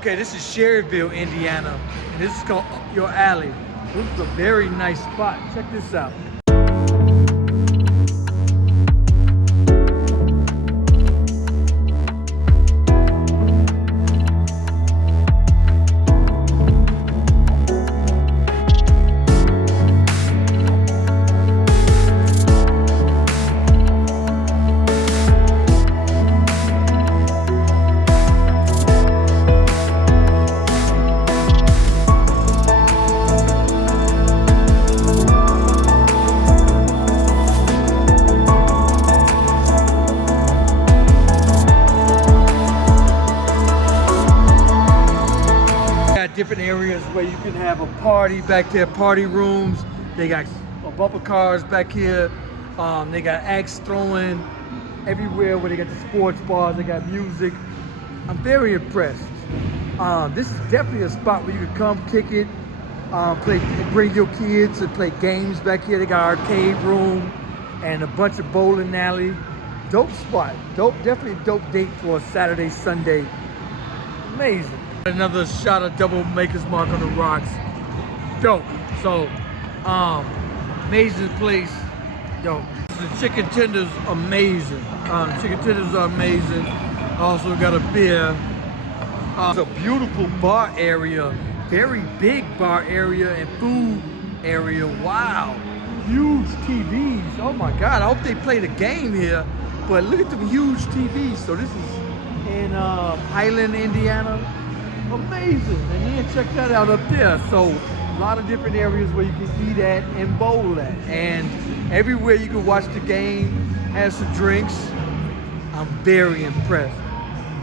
Okay, this is Schererville, Indiana, and this is called Up Your Alley. This is a very nice spot. Check this out. Different areas where you can have a party back there, party rooms. They got bumper cars back here. They got axe throwing everywhere where they got the sports bars, they got music. I'm very impressed. This is definitely a spot where you can come kick it, bring your kids and play games back here. They got arcade room and a bunch of bowling alley. Dope spot, definitely a dope date for a Saturday, Sunday. Amazing. Another shot of double Maker's Mark on the rocks. Dope. So, amazing place. Yo, the chicken tenders amazing. Chicken tenders are amazing. Also got a beer. It's a beautiful bar area. Very big bar area and food area. Wow. Huge TVs. Oh my God. I hope they play the game here. But look at them huge TVs. So this is in Highland, Indiana. Amazing. And then check that out up there. So a lot of different areas where you can eat at and bowl at. And everywhere you can watch the game, have some drinks. I'm very impressed.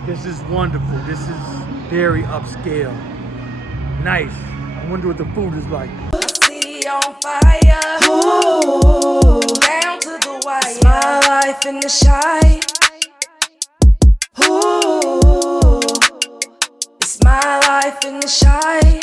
This is wonderful. This is very upscale. Nice. I wonder what the food is like. Pussy on fire. Ooh, down to the wire. It's my life in the shy. Ooh, it's my life in the shy.